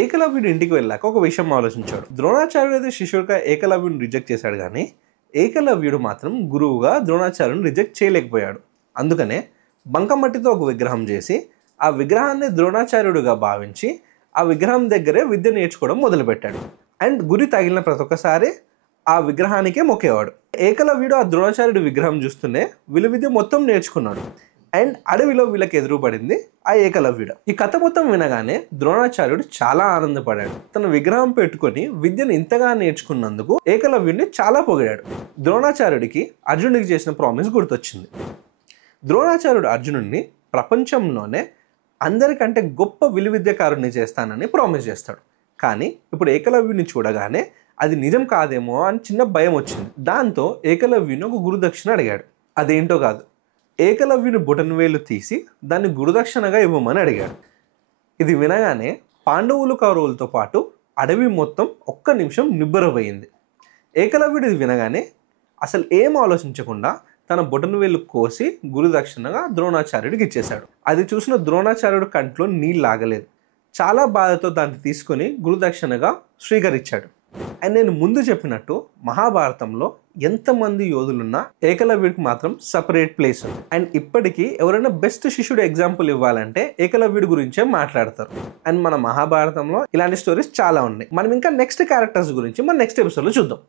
ఏకలవ్యుడు ఇంటికి వెళ్ళాక ఒక విషయం ఆలోచించాడు. ద్రోణాచార్యుడు అయితే శిష్యుడిగా ఏకలవ్యుడిని రిజెక్ట్ చేశాడు, కానీ ఏకలవ్యుడు మాత్రం గురువుగా ద్రోణాచార్యుని రిజెక్ట్ చేయలేకపోయాడు. అందుకనే బంకమట్టితో ఒక విగ్రహం చేసి ఆ విగ్రహాన్ని ద్రోణాచార్యుడిగా భావించి ఆ విగ్రహం దగ్గరే విద్య నేర్చుకోవడం మొదలుపెట్టాడు. అండ్ గురి తగిలిన ప్రతి ఒక్కసారి ఆ విగ్రహానికే మొక్కేవాడు. ఏకలవ్యుడు ఆ ద్రోణాచార్యుడి విగ్రహం చూస్తూనే విలువిద్య మొత్తం నేర్చుకున్నాడు. అండ్ అడవిలో వీళ్ళకి ఎదురుపడింది ఆ ఏకలవ్యుడు. ఈ కథ మొత్తం వినగానే ద్రోణాచార్యుడు చాలా ఆనందపడాడు. తన విగ్రహం పెట్టుకొని విద్యను ఇంతగా నేర్చుకున్నందుకు ఏకలవ్యుడిని చాలా పొగిడాడు. ద్రోణాచార్యుడికి అర్జునుడికి చేసిన ప్రామిస్ గుర్తొచ్చింది. ద్రోణాచార్యుడు అర్జునుడిని ప్రపంచంలోనే అందరికంటే గొప్ప విలువిద్యకారుడిని చేస్తానని ప్రామిస్ చేస్తాడు. కానీ ఇప్పుడు ఏకలవ్యుని చూడగానే అది నిజం కాదేమో అని చిన్న భయం వచ్చింది. దాంతో ఏకలవ్యుని ఒక గురుదక్షిణ అడిగాడు. అదేంటో కాదు, ఏకలవ్యుని బొటనవేలు తీసి దాన్ని గురుదక్షిణగా ఇవ్వమని అడిగాడు. ఇది వినగానే పాండవులు కౌరవులతో పాటు అడవి మొత్తం ఒక్క నిమిషం నిబ్బరపోయింది. ఏకలవ్యుడు ఇది వినగానే అసలు ఏం ఆలోచించకుండా తన బొటనవేలు కోసి గురుదక్షిణగా ద్రోణాచార్యుడికి ఇచ్చేశాడు. అది చూసిన ద్రోణాచార్యుడు కంట్లో నీళ్ళు ఆగలేదు. చాలా బాధతో దాన్ని తీసుకొని గురుదక్షిణగా స్వీకరించాడు. అండ్ నేను ముందు చెప్పినట్టు మహాభారతంలో ఎంతమంది యోధులున్నా ఏకలవ్యుడికి మాత్రం సపరేట్ ప్లేస్ ఉంది. అండ్ ఇప్పటికీ ఎవరైనా బెస్ట్ శిష్యుడు ఎగ్జాంపుల్ ఇవ్వాలంటే ఏకలవ్యుడి గురించే మాట్లాడతారు. అండ్ మన మహాభారతంలో ఇలాంటి స్టోరీస్ చాలా ఉన్నాయి. మనం ఇంకా నెక్స్ట్ క్యారెక్టర్స్ గురించి మన నెక్స్ట్ ఎపిసోడ్లో చూద్దాం.